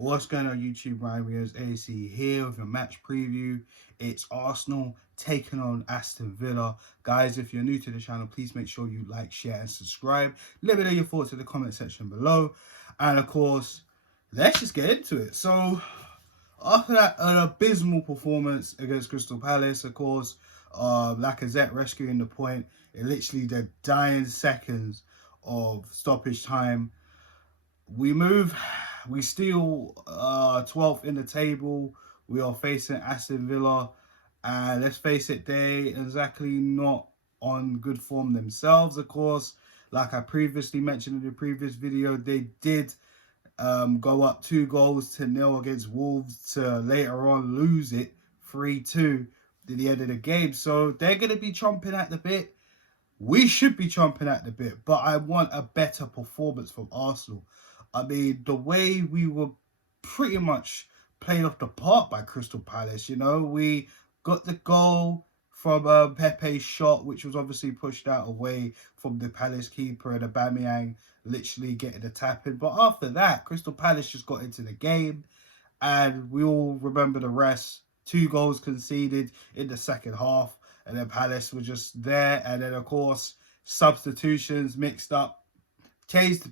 What's going on YouTube, Ryan AC here with a match preview. It's Arsenal taking on Aston Villa. Guys, if you're new to the channel, please make sure you like, share and subscribe. Let me know your thoughts in the comment section below. And of course, let's just get into it. So, after that, an abysmal performance against Crystal Palace, of course, Lacazette rescuing the point in literally the dying seconds of stoppage time. We still 12th in the table. We are facing Aston Villa, and let's face it, they exactly not on good form themselves. Of course, like I previously mentioned in the previous video, they did go up 2-0 against Wolves to later on lose it 3-2 at the end of the game. So they're going to be chomping at the bit. We should be chomping at the bit, but I want a better performance from Arsenal. I mean, the way we were pretty much played off the park by Crystal Palace, we got the goal from Pepe's shot, which was obviously pushed out away from the Palace keeper, and Aubameyang literally getting the tap in. But after that, Crystal Palace just got into the game, and we all remember the rest. 2 goals conceded in the second half, and then Palace were just there. And then, of course, substitutions mixed up,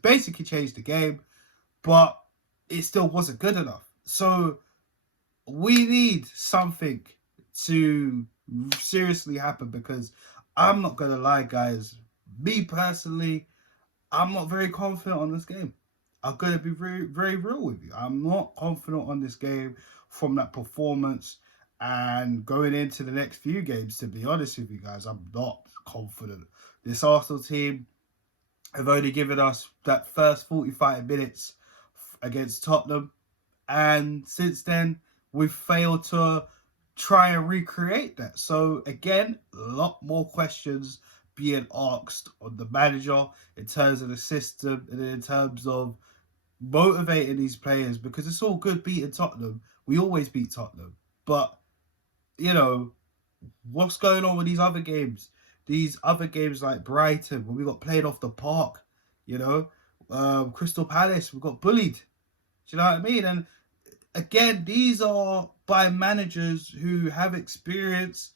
basically changed the game, but it still wasn't good enough. So we need something to seriously happen, because I'm not going to lie, guys. Me personally, I'm not very confident on this game. I'm going to be very, very real with you. I'm not confident on this game from that performance. And going into the next few games, to be honest with you guys, I'm not confident. This Arsenal team have only given us that first 45 minutes against Tottenham, and since then we've failed to try and recreate that. So again, a lot more questions being asked on the manager in terms of the system and in terms of motivating these players, because it's all good beating Tottenham. We always beat Tottenham, but what's going on with these other games? These other games like Brighton, where we got played off the park, Crystal Palace, we got bullied. Do you know what I mean? And again, these are by managers who have experience,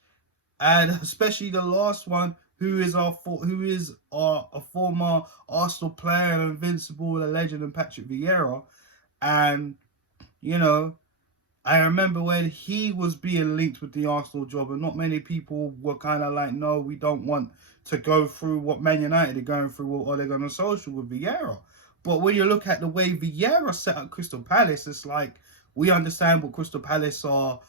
and especially the last one, who is a former Arsenal player, an invincible, a legend, and Patrick Vieira. And I remember when he was being linked with the Arsenal job, and not many people were kind of like, no, we don't want to go through what Man United are going through or Ole Gunnar Solskjaer with Vieira. But when you look at the way Vieira set up Crystal Palace, it's like we understand what Crystal Palace are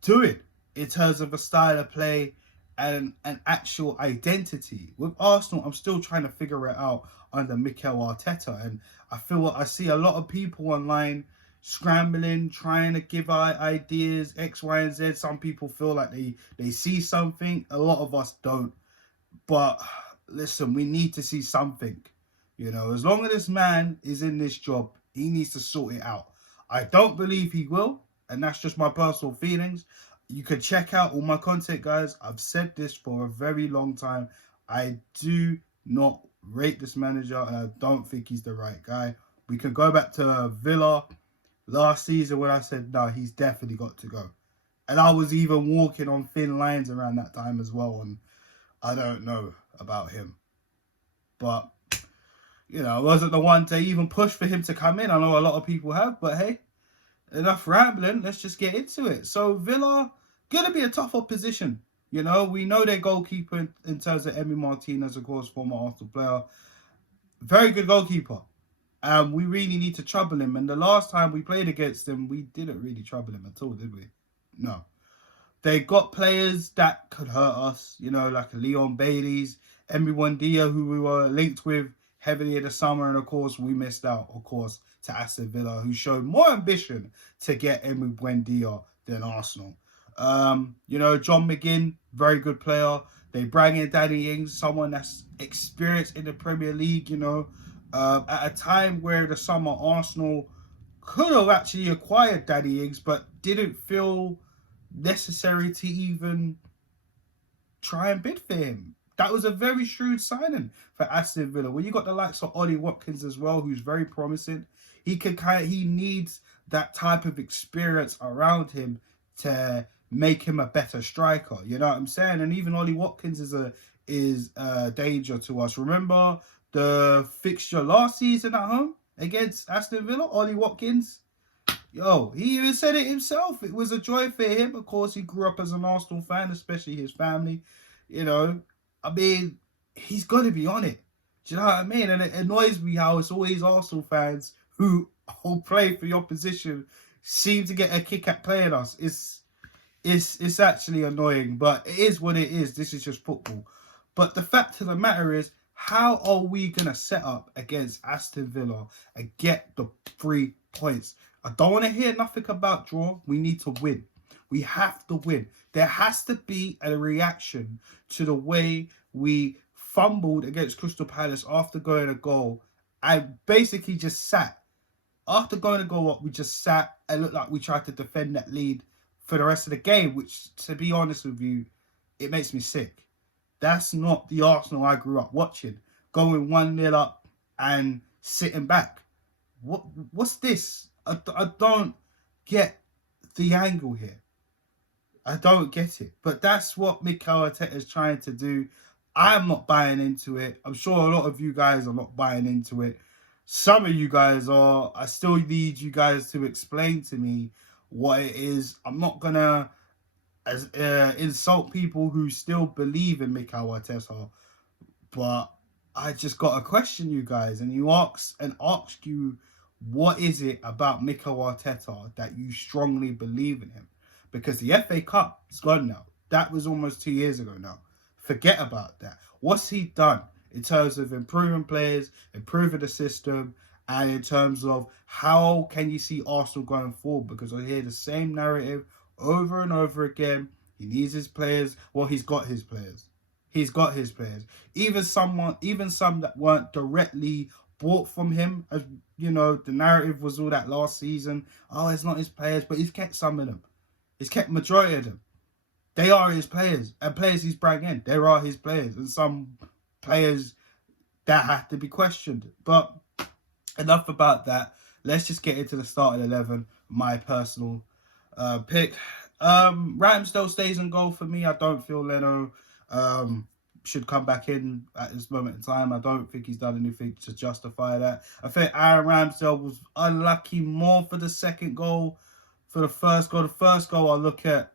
doing in terms of a style of play and an actual identity. With Arsenal, I'm still trying to figure it out under Mikel Arteta, and I see a lot of people online scrambling, trying to give ideas, X, Y, and Z. Some people feel like they see something. A lot of us don't. But listen, we need to see something. As long as this man is in this job, he needs to sort it out. I don't believe he will, and that's just my personal feelings. You can check out all my content, guys. I've said this for a very long time. I do not rate this manager, and I don't think he's the right guy. We can go back to Villa last season when I said, no, he's definitely got to go. And I was even walking on thin lines around that time as well, and I don't know about him. But, I wasn't the one to even push for him to come in. I know a lot of people have, but hey, enough rambling. Let's just get into it. So Villa, going to be a tough opposition. We know their goalkeeper in terms of Emi Martinez, of course, former Arsenal player. Very good goalkeeper. We really need to trouble him. And the last time we played against him, we didn't really trouble him at all, did we? No. They got players that could hurt us, like Leon Bailey's, Emi Buendia, who we were linked with heavily in the summer. And, of course, we missed out, of course, to Aston Villa, who showed more ambition to get Emi Buendia than Arsenal. John McGinn, very good player. They bring in Danny Ings, someone that's experienced in the Premier League, at a time where the summer Arsenal could have actually acquired Danny Ings, but didn't feel necessary to even try and bid for him. That was a very shrewd signing for Aston Villa. When you got the likes of Ollie Watkins as well, who's very promising, he needs that type of experience around him to make him a better striker. You know what I'm saying? And even Ollie Watkins is a danger to us. Remember the fixture last season at home against Aston Villa? Ollie Watkins, yo, he even said it himself. It was a joy for him. Of course, he grew up as an Arsenal fan, especially his family. You know, I mean, he's got to be on it. Do you know what I mean? And it annoys me how it's always Arsenal fans who play for the opposition seem to get a kick at playing us. It's actually annoying, but it is what it is. This is just football. But the fact of the matter is, how are we going to set up against Aston Villa and get the 3 points? I don't want to hear nothing about draw. We need to win. We have to win. There has to be a reaction to the way we fumbled against Crystal Palace after going a goal and basically just sat. After going a goal up, we just sat and looked like we tried to defend that lead for the rest of the game, which, to be honest with you, it makes me sick. That's not the Arsenal I grew up watching. Going 1-0 up and sitting back. What's this? I don't get the angle here. I don't get it. But that's what Mikel Arteta is trying to do. I'm not buying into it. I'm sure a lot of you guys are not buying into it. Some of you guys are. I still need you guys to explain to me what it is. I'm not going to insult people who still believe in Mikel Arteta, but I just got to question you guys and ask you, what is it about Mikel Arteta that you strongly believe in him? Because the FA Cup is gone now. That was almost 2 years ago now. Forget about that. What's he done in terms of improving players, improving the system, and in terms of how can you see Arsenal going forward? Because I hear the same narrative over and over again. He needs his players. Well, he's got his players. He's got his players. Even some that weren't directly bought from him. As you know, the narrative was all that last season. Oh, it's not his players, but he's kept some of them. He's kept majority of them. They are his players. And players he's brought in, there are his players. And some players that have to be questioned. But enough about that. Let's just get into the starting 11. My personal pick. Ramsdale stays in goal for me. I don't feel Leno should come back in at this moment in time. I don't think he's done anything to justify that. I think Aaron Ramsdale was unlucky more for the second goal. For the first goal, I look at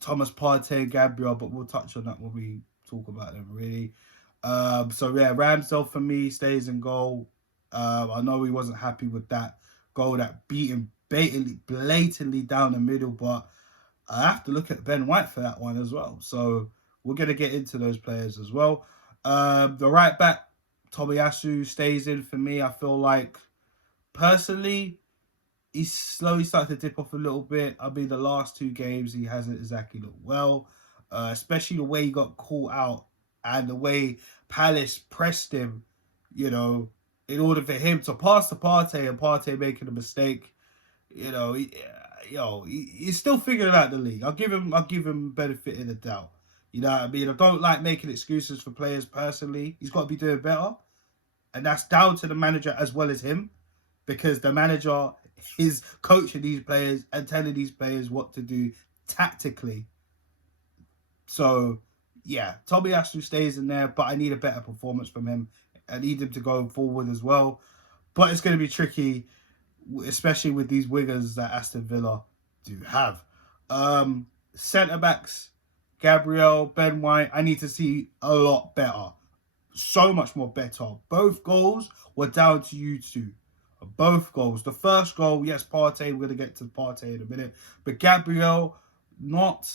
Thomas Partey and Gabriel, but we'll touch on that when we talk about them, really. So, yeah, Ramsdale for me stays in goal. I know he wasn't happy with that goal that beat him blatantly down the middle, but I have to look at Ben White for that one as well. So, we're going to get into those players as well. The right back, Tomiyasu, stays in for me. I feel like, personally, he's slowly started to dip off a little bit. I mean, the last 2 games, he hasn't exactly looked well. Especially the way he got caught out and the way Palace pressed him, you know, in order for him to pass to Partey and Partey making a mistake. You know, he's still figuring out the league. I'll give him benefit in the doubt. You know what I mean? I don't like making excuses for players personally. He's got to be doing better. And that's down to the manager as well as him. Because the manager is coaching these players and telling these players what to do tactically. So, yeah, Tomiyasu stays in there, but I need a better performance from him. I need him to go forward as well. But it's going to be tricky, especially with these wingers that Aston Villa do have. Centre-backs, Gabriel, Ben White, I need to see a lot better. So much more better. Both goals were down to you two. Both goals. The first goal, yes, Partey, we're going to get to Partey in a minute. But Gabriel, not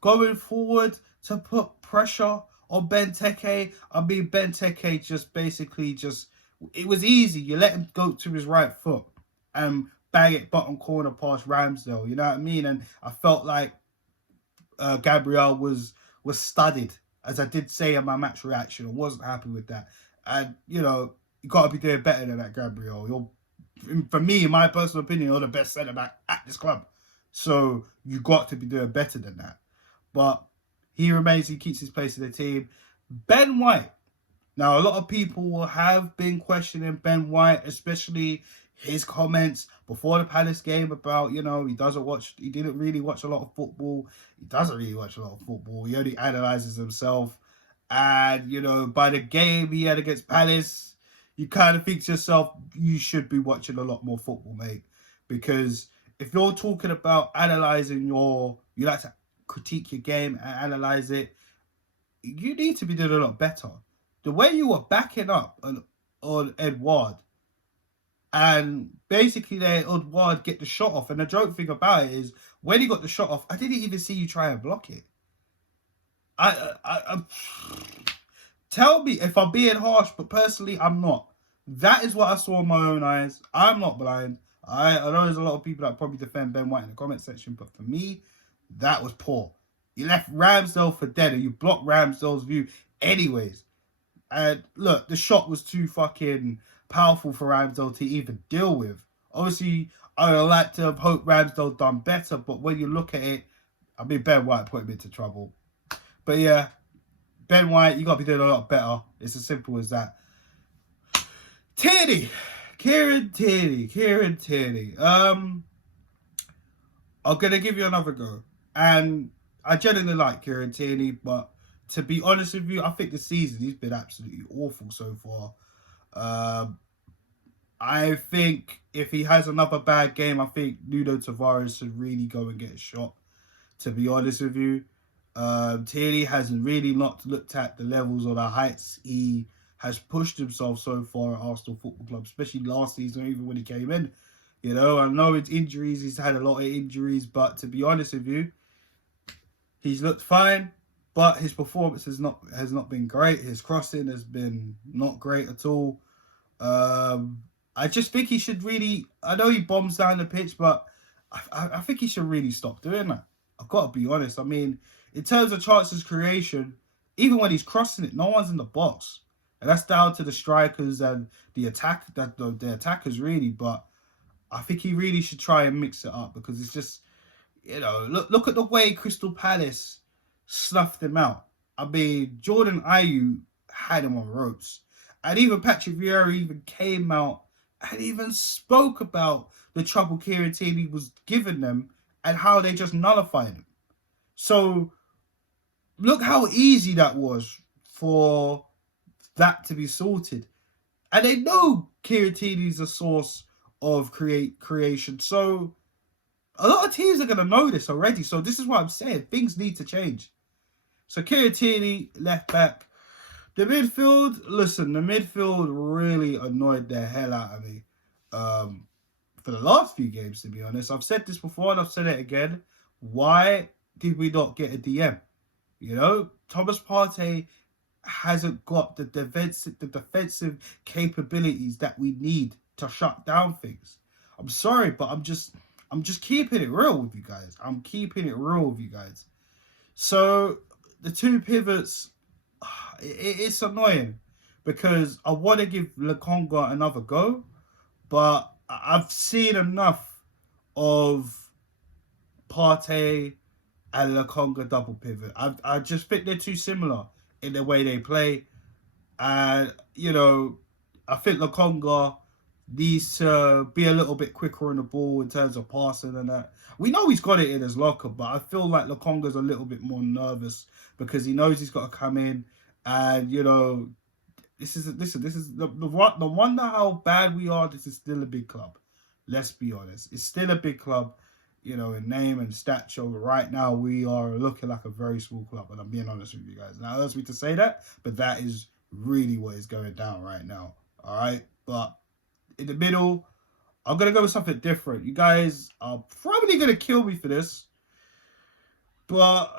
going forward to put pressure on Benteke. I mean, Benteke it was easy. You let him go to his right foot and bang it bottom corner past Ramsdale. You know what I mean? And I felt like Gabriel was studied, as I did say in my match reaction. I wasn't happy with that. And, you know, you got to be doing better than that, Gabriel. For me, in my personal opinion, you're the best centre-back at this club. So you got to be doing better than that. But he keeps his place in the team. Ben White. Now, a lot of people have been questioning Ben White, especially his comments before the Palace game about, he didn't really watch a lot of football. He doesn't really watch a lot of football. He only analyzes himself. And, by the game he had against Palace, you kind of think to yourself, you should be watching a lot more football, mate. Because if you're talking about analysing you like to critique your game and analyse it, you need to be doing a lot better. The way you were backing up on Edouard, and basically let Edouard get the shot off. And the joke thing about it is, when he got the shot off, I didn't even see you try and block it. Tell me if I'm being harsh, but personally, I'm not. That is what I saw in my own eyes. I'm not blind. I know there's a lot of people that probably defend Ben White in the comment section, but for me, that was poor. You left Ramsdale for dead, and you blocked Ramsdale's view anyways. And look, the shot was too fucking powerful for Ramsdale to even deal with. Obviously, I would like to have hoped Ramsdale done better, but when you look at it, Ben White put him into trouble. But yeah, Ben White, you got to be doing a lot better. It's as simple as that. Kieran Tierney. I'm going to give you another go. And I genuinely like Kieran Tierney, but to be honest with you, I think this season he's been absolutely awful so far. I think if he has another bad game, I think Nuno Tavares should really go and get a shot, to be honest with you. Tierney hasn't really not looked at the levels or the heights he has pushed himself so far at Arsenal Football Club, especially last season, even when he came in. I know it's injuries, he's had a lot of injuries, but to be honest with you, he's looked fine, but his performance has not been great. His crossing has been not great at all. I just think he should really, I know he bombs down the pitch, but I think he should really stop doing that. I've got to be honest. I mean, in terms of chances creation, even when he's crossing it, no one's in the box. And that's down to the strikers and the attackers really. But I think he really should try and mix it up, because it's just, look at the way Crystal Palace snuffed him out. I mean, Jordan Ayew had him on ropes. And even Patrick Vieira even came out and even spoke about the trouble Kieran Tierney was giving them and how they just nullified him. So look how easy that was for that to be sorted. And they know Kieran Tierney's a source of creation. So a lot of teams are going to know this already. So this is what I'm saying. Things need to change. So Kieran Tierney, left back. The midfield really annoyed the hell out of me for the last few games, to be honest. I've said this before and I've said it again. Why did we not get a DM? Thomas Partey hasn't got the defensive capabilities that we need to shut down things. I'm sorry, but I'm just keeping it real with you guys. So the two pivots, it's annoying because I want to give Lokonga another go, but I've seen enough of Partey and Lokonga double pivot. I just think they're too similar in the way they play. And, I think Lokonga needs to be a little bit quicker on the ball in terms of passing and that. We know he's got it in his locker, but I feel like Lokonga's a little bit more nervous because he knows he's got to come in. And, this is the wonder how bad we are. This is still a big club. Let's be honest. It's still a big club, in name and stature. But right now, we are looking like a very small club. And I'm being honest with you guys. Now, it hurts me to say that, but that is really what is going down right now. All right? But in the middle, I'm going to go with something different. You guys are probably going to kill me for this. But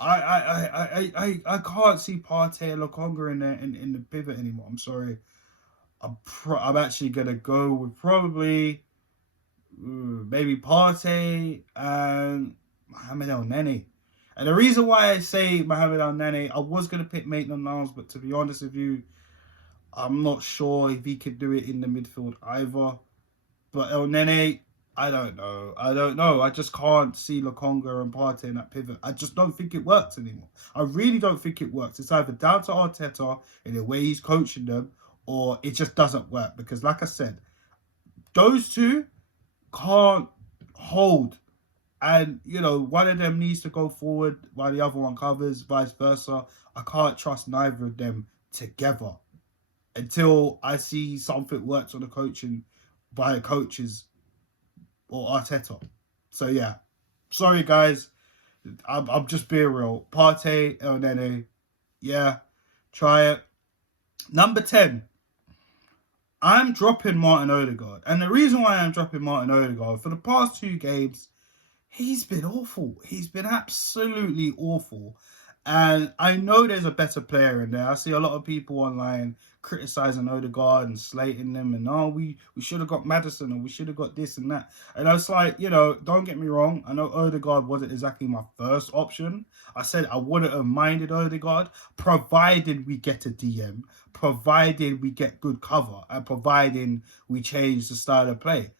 I can't see Partey and Lokonga in the pivot anymore. I'm sorry. I'm actually gonna go with probably maybe Partey and Mohamed El Neni. And the reason why I say Mohamed El Neni, I was gonna pick Maitland-Niles, but to be honest with you, I'm not sure if he could do it in the midfield either. But El Neni, I don't know. I just can't see Lokonga and Partey in that pivot. I just don't think it works anymore. I really don't think it works. It's either down to Arteta in the way he's coaching them, or it just doesn't work. Because like I said, those two can't hold. And, one of them needs to go forward while the other one covers, vice versa. I can't trust neither of them together until I see something works on the coaching by the coaches or Arteta. So, yeah. Sorry, guys. I'm just being real. Partey, El Nene. Yeah. Try it. Number 10. I'm dropping Martin Odegaard. And the reason why I'm dropping Martin Odegaard, for the past 2 games, he's been awful. He's been absolutely awful. And I know there's a better player in there. I see a lot of people online criticizing Odegaard and slating them. And, we should have got Maddison, or we should have got this and that. And I was like, don't get me wrong. I know Odegaard wasn't exactly my first option. I said I wouldn't have minded Odegaard, provided we get a DM, provided we get good cover, and providing we change the style of play.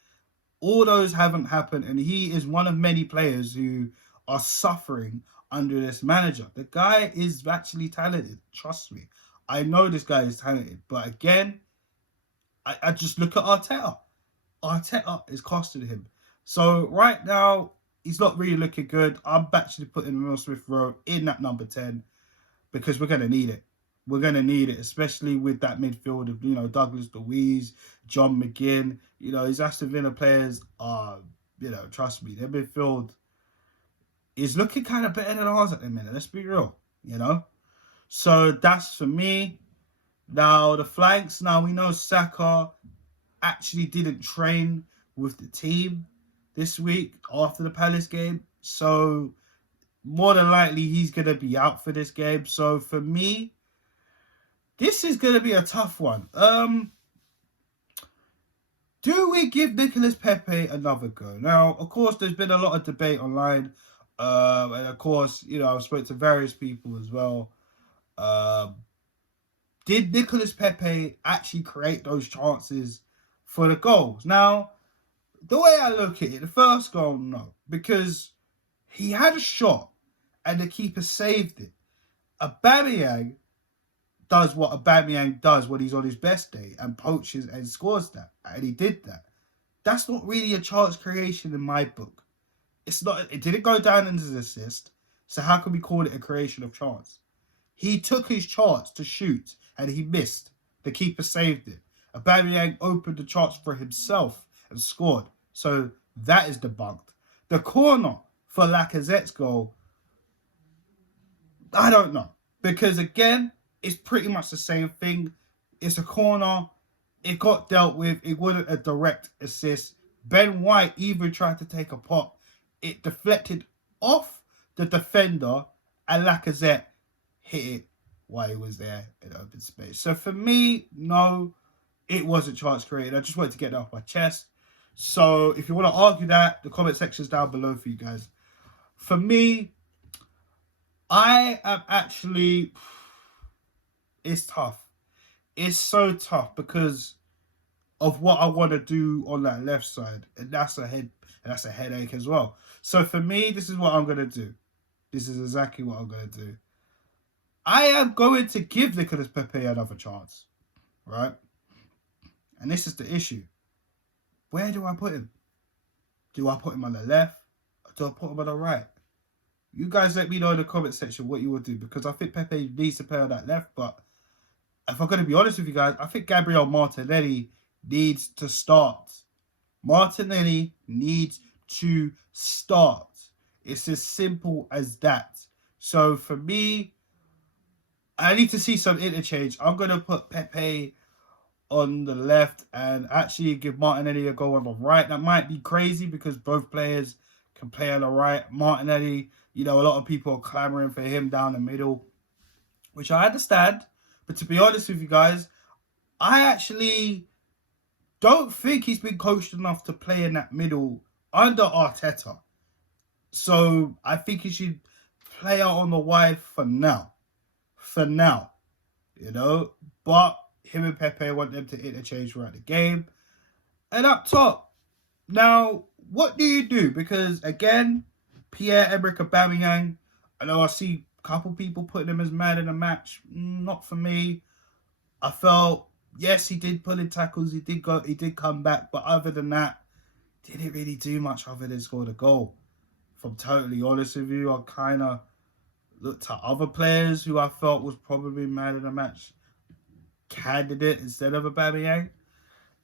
All those haven't happened, and he is one of many players who are suffering under this manager. The guy is actually talented. Trust me. I know this guy is talented. But again, I just look at Arteta. Arteta is costing him. So right now, he's not really looking good. I'm actually putting Emile Smith-Rowe in that number 10 because we're going to need it. We're going to need it, especially with that midfield of, Douglas Luiz, John McGinn. These Aston Villa players are, trust me, their midfield is looking kind of better than ours at the minute. Let's be real, So that's for me. Now, the flanks. Now, we know Saka actually didn't train with the team this week after the Palace game. So, more than likely, he's going to be out for this game. So, for me, this is going to be a tough one. Do we give Nicolas Pepe another go? Now, of course, there's been a lot of debate online. And of course, I've spoken to various people as well. Did Nicolas Pepe actually create those chances for the goals? Now, the way I look at it, the first goal, no. Because he had a shot and the keeper saved it. Aubameyang does what Aubameyang does when he's on his best day and poaches and scores that. And he did that. That's not really a chance creation in my book. It didn't go down as an assist. So how can we call it a creation of chance? He took his chance to shoot and he missed. The keeper saved it. Aubameyang opened the chance for himself and scored. So that is debunked. The corner for Lacazette's goal, I don't know. Because again, it's pretty much the same thing. It's a corner. It got dealt with. It wasn't a direct assist. Ben White even tried to take a pot. It deflected off the defender and Lacazette hit it while he was there in open space. So for me, no, it wasn't chance created. I just wanted to get that off my chest. So if you want to argue that, the comment section is down below for you guys. For me, I am actually... It's tough. It's so tough because of what I want to do on that left side. And that's a headache as well. So for me, this is what I'm going to do. This is exactly what I'm going to do. I am going to give Nicolas Pepe another chance. Right? And this is the issue. Where do I put him? Do I put him on the left? Or do I put him on the right? You guys let me know in the comment section what you would do. Because I think Pepe needs to play on that left. But if I'm going to be honest with you guys, I think Gabriel Martinelli needs to start. Martinelli needs to start. It's as simple as that. So for me, I need to see some interchange. I'm going to put Pepe on the left and actually give Martinelli a go on the right. That might be crazy because both players can play on the right. Martinelli, a lot of people are clamoring for him down the middle, which I understand. But to be honest with you guys, I actually don't think he's been coached enough to play in that middle under Arteta. So I think he should play out on the wide for now. For now. But him and Pepe, I want them to interchange throughout the game. And up top. Now, what do you do? Because again, Pierre-Emerick Aubameyang, I know I see a couple people putting him as man in the match. Not for me. I felt Yes, he did pull in tackles. He did come back. But other than that, didn't really do much other than score the goal. If I'm totally honest with you, I kind of looked at other players who I felt was probably man of the match candidate instead of Aubameyang.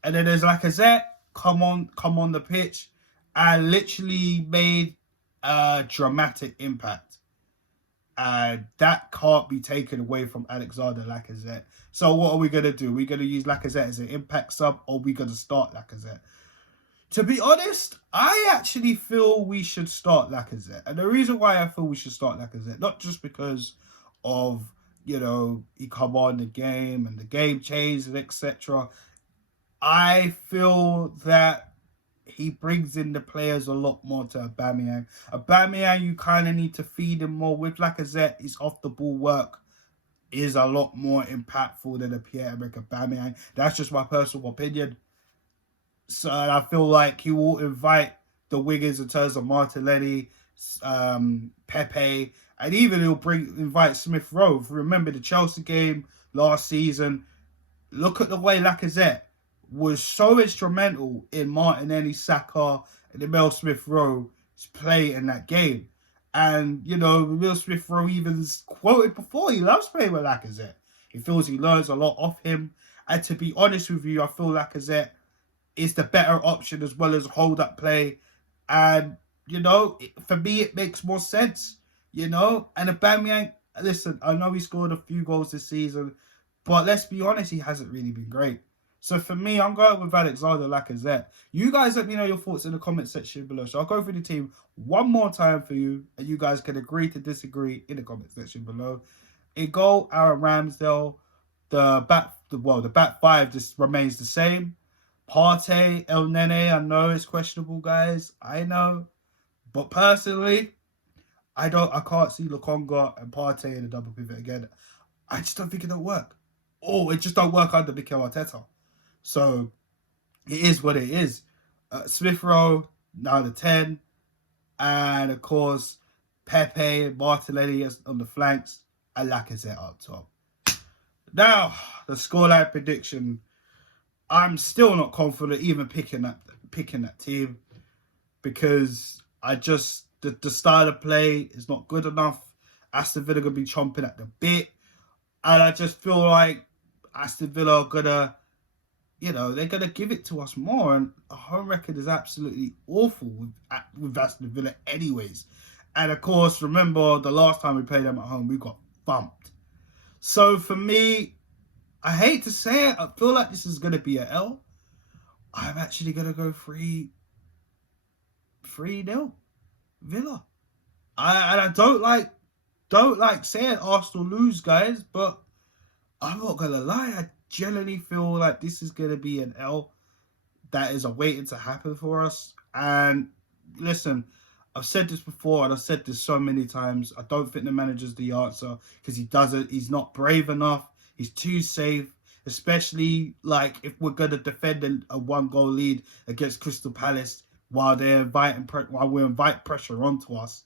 And then there's Lacazette come on the pitch and literally made a dramatic impact. And that can't be taken away from Alexander Lacazette. So what are we going to do? We're going to use Lacazette as an impact sub, or we going to start Lacazette? To be honest, I actually feel we should start Lacazette. And the reason why I feel we should start Lacazette, not just because of, he come on the game and the game changed and etc. I feel that he brings in the players a lot more to Aubameyang. Aubameyang, you kind of need to feed him more. With Lacazette, his off-the-ball work is a lot more impactful than a Pierre-Emerick Aubameyang. That's just my personal opinion. So I feel like he will invite the wingers in terms of Martinelli, Pepe, and even he'll invite Smith Rowe. Remember the Chelsea game last season? Look at the way Lacazette was so instrumental in Martinelli, Saka, and Emile Smith Rowe's play in that game. And, Emile Smith Rowe even quoted before he loves playing with Lacazette. He feels he learns a lot off him. And to be honest with you, I feel Lacazette is the better option as well as hold-up play. And, for me, it makes more sense, And Aubameyang, listen, I know he scored a few goals this season, but let's be honest, he hasn't really been great. So for me, I'm going with Alexander Lacazette. You guys let me know your thoughts in the comment section below. So I'll go through the team one more time for you, and you guys can agree to disagree in the comment section below. In goal, Aaron Ramsdale. The back five just remains the same. Partey, El Nene, I know it's questionable, guys. I know. But personally, I can't see Lokonga and Partey in a double pivot again. I just don't think it'll work. Oh, it just don't work under Mikel Arteta. So, it is what it is. Smith Rowe, now the 10. And, of course, Pepe, Martinelli on the flanks, and Lacazette up top. Now, the scoreline prediction. I'm still not confident even picking that team because the style of play is not good enough. Aston Villa going to be chomping at the bit. And I just feel like Aston Villa are going to, they're going to give it to us more. And our home record is absolutely awful with Aston Villa anyways. And of course, remember the last time we played them at home, we got thumped. So for me, I hate to say it, I feel like this is going to be an L. I'm actually going to go 3-0 Villa. I don't like saying Arsenal lose, guys, but I'm not going to lie. I genuinely feel like this is going to be an L that is awaiting to happen for us. And listen, I've said this before and I've said this so many times. I don't think the manager's the answer because he's not brave enough. He's too safe, especially like if we're going to defend a 1-goal lead against Crystal Palace while we invite pressure onto us.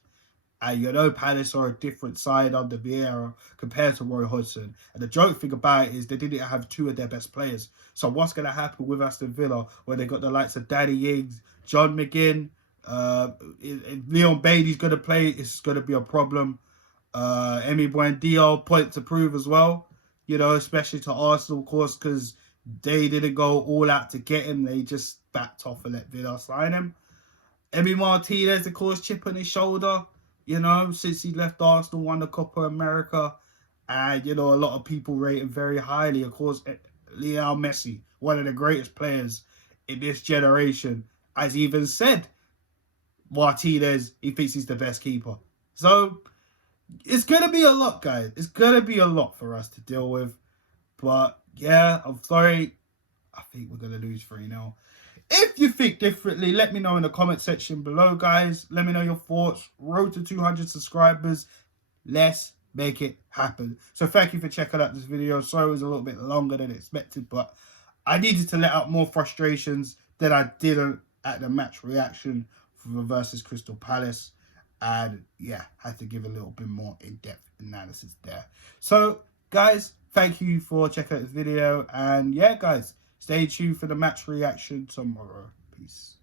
Palace are a different side under Vieira compared to Roy Hodgson. And the joke thing about it is they didn't have 2 of their best players. So what's going to happen with Aston Villa when they got the likes of Danny Ings, John McGinn, if Leon Bailey's going to play, it's going to be a problem. Emi Buendia, point to prove as well. Especially to Arsenal, of course, because they didn't go all out to get him. They just backed off and let Villa sign him. Emi Martinez, of course, chip on his shoulder. Since he left Arsenal, won the Copa America. And, a lot of people rate him very highly. Of course, Lionel Messi, one of the greatest players in this generation, has even said Martinez, he thinks he's the best keeper. So, it's going to be a lot, guys. It's going to be a lot for us to deal with. But, yeah, I'm sorry. I think we're going to lose 3-0. If you think differently, let me know in the comment section below, guys. Let me know your thoughts. Road to 200 subscribers. Let's make it happen. So, thank you for checking out this video. Sorry it was a little bit longer than expected, but I needed to let out more frustrations than I didn't at the match reaction versus Crystal Palace. And yeah, had to give a little bit more in-depth analysis there. So guys, thank you for checking out this video. And yeah, guys, stay tuned for the match reaction tomorrow. Peace.